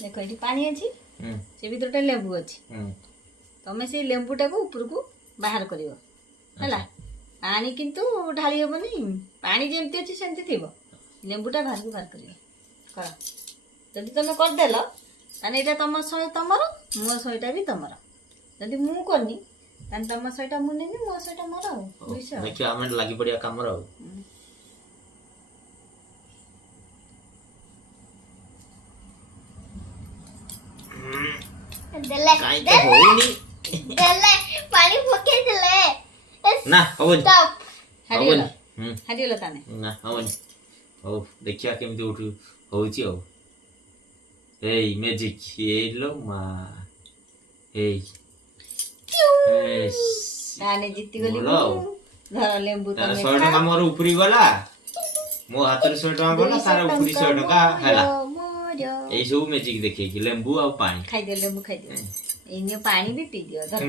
देख ये पानी अच्छी से भीतर गोटे लेंबू अच्छी तुम से लेंबूटा को ऊपर को बाहर कर पानी किंतु ढाली हेनी पानी जमती अच्छी सेमती थी लेंबूटा बाहर को बाहर कर जदि तुम करदेल ताने ये तुम शहे तुमर मो शहेटा भी तुमर जदि मु करनी ताने तुम शहेटा मु नेमी मो शहेटा मोर देखिए आम लगी पड़िया काम पानी पके देले ना हबो हारियोला हारियोला ताने ना हबो ओ देखिया केमती उठु होउची ओ एई मैजिक येलो मा एई ताने जीती गली धर लेंबू तार 100 टका मोर उपरी गला मो हाथ रे 100 टका गला तार उपरी 100 टका हैला एई सब मैजिक देखिए कि लेंबू आ पानी खाई दे लेंबू खाई दे इने पानी भी पी दियो धर